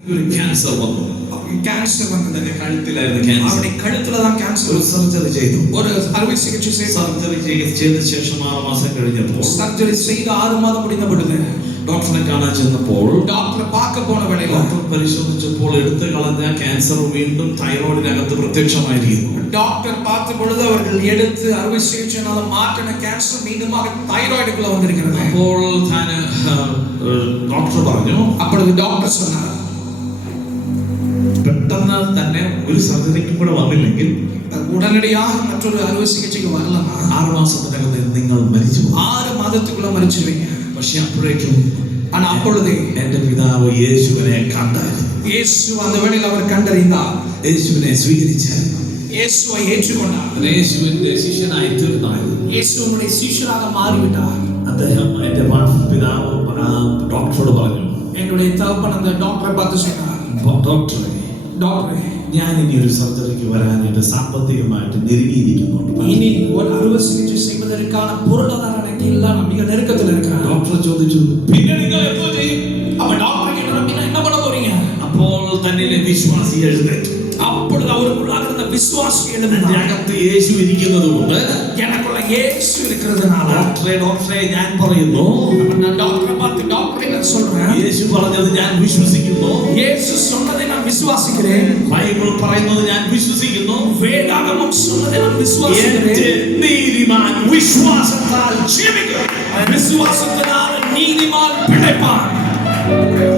Cancer വന്നു. Cancer വന്നതിന്റെ കഴുത്തിലായിരുന്നു cancer. അവിടെ കഴുത്തിലതാ ക്യാൻസർ. ഒരു സർജറി ചെയ്തു. ഒരു അറുவை சிகிச்சை ചെയ്തു. സർജറി ചെയ്ത ശേഷം 6 മാസം കഴിഞ്ഞപ്പോൾ സർജറി ചെയ്ത് 6 മാസം முடிந்த பொழுது ഡോക്ടറെ കാണാൻ ചെന്നപ്പോൾ ഡോക്ടറെ பார்க்க പോണ വേളയിൽ ഡോക്ടർ പരിശോധിച്ചപ്പോൾ എടുത്തു കളഞ്ഞ ക്യാൻസർ വീണ്ടും തൈറോയിഡിനകത്ത് പ്രത്യക്ഷമായിരിക്കുന്നു. டாக்டர் பார்த்த பொழுது அவர்கள் எடுத்து அறுவை சிகிச்சையினால மாற்றின கேன்சர் மீண்டுமாக தைராய்டுக்குள்ள வந்திருக்கிறது. അപ്പോൾ ഡോക്ടർ പറഞ്ഞു, அப்பொழுது டாக்டர் சொன்னார், പെട്ടെന്ന് തന്നെ ഒരു സർജറിക്ക് കൂടെ വന്നില്ലെങ്കിൽ ഉടനടിயாக മറ്റൊരു അറുவை சிகிச்சைக்கு வரலாம். 6 മാസത്തിനകം നിങ്ങൾ മരിച്ചു. 6 മാസத்துக்குள்ள മരിച്ചിരുവீங்க. പക്ഷെ അപ്പോഴേക്കും அப்பொழுது എന്റെ പിതാവ് യേശുവിനെ കണ്ടായിരുന്നു. യേശു அந்த வேளையில் அவர் கண்டறிந்தார். യേശുവിനെ സ്വീകരിച്ചായിരുന്നു. യേശുவை ஏற்றுக்கொண்டார். യേശുവിന്റെ ശിഷ്യനായി തീർന്നായിരുന്നു. യേശുവിന്റെ ശിഷ്യനാக മാറിவிட்டார். അദ്ദേഹം എന്റെ പിതാവ് ഡോക്ടറോട് പറഞ്ഞു, என்னுடைய தகப்பன் அந்த டாக்டரை பார்த்து சொன்னார், ഡോക്ടറെ ഞാൻ ഇനി ഒരു സർജറിക്ക് വരാനായിട്ട് സാമ്പത്തികമായിട്ട് നെരുങ്ങിയിരിക്കുന്നുണ്ട്. ഇനി ഒരു അറുவை சிகிச்சை செய்வதற்கான பொருளாதார நிலையில நான் மிக நெருக்கத்தில் இருக்கிறேன். ഡോക്ടർ ചോദിച്ചു, പിന്നെ നിങ്ങൾ എന്തോ ചെയ്യും? அப்ப டாக்டர் கேட்டார், പിന്നെ என்ன பண்ண போறீங்க? അപ്പോൾ തന്നെ വിശ്വാസി എഴുന്നേറ്റു. அப்பொழுது அவருக்குள்ளாக இருந்த விசுவாசி எழுந்தார். അകത്ത് യേശു ഇരിക്കുന്നതുകൊണ്ട്, எனக்குள்ள இயேசு இருக்கிறதுனால ഡോക്ടറെ ഞാൻ പറയുന്നു, நான் டாக்டரை பார்த்து டாக்டர் என்ன சொல்றேன், യേശു പറഞ്ഞത് ഞാൻ വിശ്വസിക്കുന്നു, இயேசு சொன்னதை நான் விசுவாசிக்கிறேன், ബൈബിൾ പറയുന്നത് ഞാൻ വിശ്വസിക്കുന്നു, வேதாகமம் சொன்னதை நான் விசுவாசிக்கிறேன். നീതിമാൻ വിശ്വാസത്താൽ ജീവിക്കും. விசுவாசத்தினால் நீதிமான் பிழைப்பான்.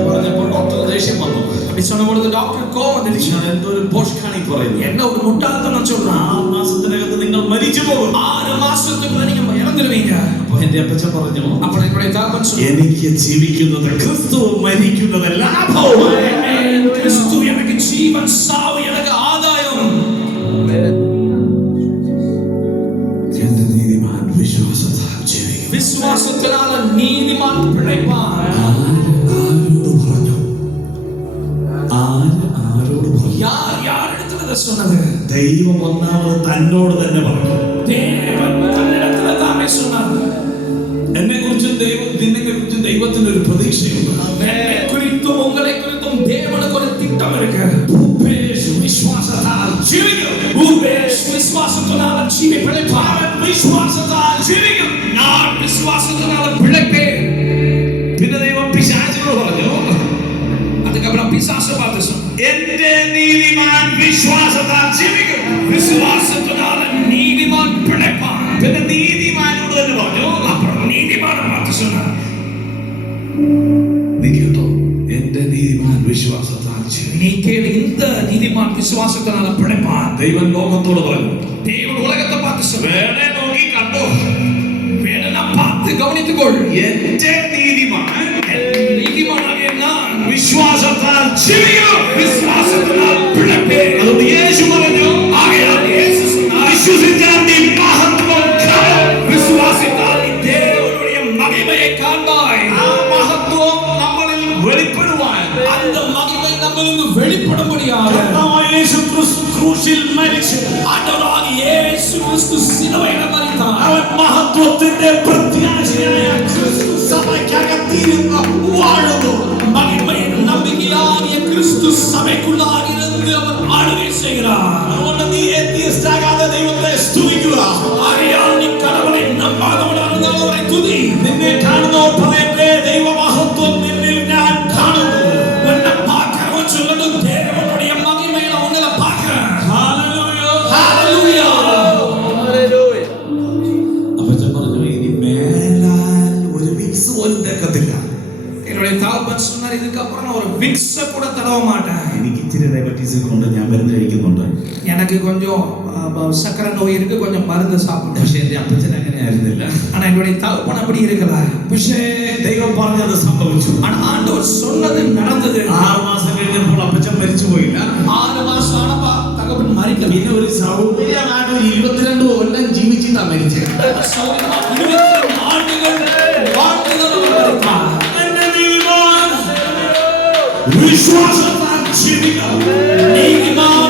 പറഞ്ഞപ്പോൾ ഡോക്ടർ ദേഷ്യം വന്നു. அப்படி சொன்ன பொழுது டாக்டர் கோவம் வந்துச்சு. ഞാൻ എന്തോ ഒരു പോഷ്കാണി പറയുന്നു, என்ன ഒരു முட்டாள்தனம் சொல்றான். 6 മാസത്തിനകത്ത് നിങ്ങൾ മരിച്ചു പോകും. 6 മാസத்துக்குள்ள நீங்க இறந்துருவீங்க. അപ്പോൾ എന്റെ അപ്പച്ചൻ പറഞ്ഞു, അപ്പോൾ என்னுடைய தகப்பன் சொன்னார், എനിക്ക് ജീവിക്കുന്നത് ക്രിസ്തു, മരിക്കുന്നത് ലാഭവുമാണ്. கிறிஸ்து எனக்கு ஜீவன், சாவு எனக்கு ஆதாயம். എന്റെ നീതിമാൻ വിശ്വാസത്താൽ ജീവിക്കും. விசுவாசத்தினால நீதிமான் பிழைப்பான். ആരോട് പറഞ്ഞു? யாரிடத்துல சொன்னது? ദൈവം ഒന്നാമത് തന്നോട് തന്നെ പറഞ്ഞു. தேவன் தன்னிடத்துல தாமே சொன்னார். എന്നെ കുറിച്ചും നിന്നെ കുറിച്ചും ദൈവത്തിന് ഒരു പ്രതീക്ഷയുണ്ട്. என்னை குறித்தும் உங்களை குறித்தும் தேவனுக்கு ஒரு திட்டம் இருக்கு. വിശ്വാസത്താൽ ജീവിക്കും. விசுவாசத்தினால ஜீவி பிழைப்பான். വിശ്വാസത്താൽ ജീവിക്കും. நான் விசுவாசத்தினால பிழைப்பேன். പിന്നെ ദൈവം പിശാചിനോട് പറഞ്ഞു, அதுக்கப்புறம் பிசாசை பார்த்து சொன்னார், എന്റെ നീതിമാൻ വിശ്വാസത്താൽ ജീവിക്കും. விசுவாசத்தினால நீதிமான் பிழைப்பான். പിന്നെ നീതിമാനോട് തന്നെ പറഞ്ഞു, அப்புறம் நீதிமானை பார்த்து சொன்னார், നീ കേട്ടോ, എന്റെ നീതിമാൻ വിശ്വാസത്താൽ ജീവിക്കും. நீ கேளு, இந்த நீதிமான் விசுவாசத்தினால பிழைப்பான். ദൈവം ലോകത്തോട് പറഞ്ഞു, தேவன் உலகத்தை பார்த்து சொன்னார், വേണേ നോക്കി കണ്ടോ, வேணும்னா பார்த்து கவனித்துக்கொள், എന്റെ നീതിമാൻ நீதிமானாகிய நான் വിശ്വാസത്താൽ ജീവിക്കും. விசுவாசத்தினால் பிழைப்பேன். അതുകൊണ്ട് യേശു പറഞ്ഞു, ஆகையால் இயேசு சொன்னார், വിശ്വസിച്ചാൽ നീ മഹത്വം കാണും. விசுவாசித்தால் நீ தேவனுடைய மகிமையை காண்பாய். ആ മഹത്വം നമ്മളിൽ വെളിപ്പെടുവാൻ அந்த மகிமை நம்மிலிருந்து வெளிப்படும்படியாக കർത്താവായ യേശു ക്രിസ്തു ക്രൂശിൽ മരിച്ചു. ஆண்டவராகிய இயேசு கிறிஸ்து சிலுவையில் மரித்தார். അവൻ മഹത്വത്തിന്റെ പ്രത്യാശയായ ക്രിസ്തു സഭയ്ക്കകത്തിരുന്ന് വാഴുന്നു. மகிமையின் நம்பிக்கையாகிய கிறிஸ்து சபைக்குள்ளாக இருந்து அவர் ஆளுகை செய்கிறார். അതുകൊണ്ട് നീ atheist ആകാതെ ദൈവത്തെ സ്തുതിക്കുക. ஆகையால் நீ கடவுளை நம்பாதவனாக இருந்தால் அவரை துதி. നിന്നെ കാണുന്നവർ പറയട്ടെ, ദൈവമഹത്വം നിന്നിൽ ഞാൻ കാണുന്നു. உன்னை பார்க்கிறவன் சொல்லட்டும், தேவனுடைய மகிமையை நான் உன்னில பார்க்கிறேன். ഹല്ലേലൂയ. ஹல்லேலூயா. അപ്പച്ചൻ പറഞ്ഞു, ഇനി മേലാൽ ഒരു വിക്സ് പോലും തേക്കത്തില്ല. என்னுடைய தகப்பன் சொன்னார், இதுக்கப்புறம் நான் ஒரு விக்ஸ கூட தடவ மாட்டேன். എനിക്ക് ഇച്ചിരി ഡയബറ്റീസ് കൊണ്ട് ഞാൻ മരുന്ന് കഴിക്കുന്നുണ്ട്. எனக்கு கொஞ்சம் சக்கரை நோய் இருக்கு, கொஞ்சம் மருந்து சாப்பிட்டேன். പക്ഷെ എന്റെ അപ്പച്ചൻ അങ്ങനെ ആയിരുന്നില്ല. ஆனா என்னுடைய தகப்பன் அப்படி இருக்கல. പക്ഷേ ദൈവം പറഞ്ഞത് സംഭവിച്ചു. ஆனா ஆண்டவர் சொன்னது நடந்தது. 6 മാസം കഴിഞ്ഞപ്പോൾ അപ്പച്ചൻ മരിച്ചു പോയില്ല. 6 മാസം ஆனப்பா தகப்பன் மரிக்கல. പിന്നെ ഒരു സൗകര്യമായിട്ട് 22 കൊല്ലം ജീവിച്ചിട്ടാ മരിച്ചത്. சௌரியமா 22 ஆண்டுகள் வாழ்ந்துதான் அவர் மரித்தார். എന്റെ നീതിമാൻ വിശ്വാസത്താൽ ജീവിക്കും. நீதிமான்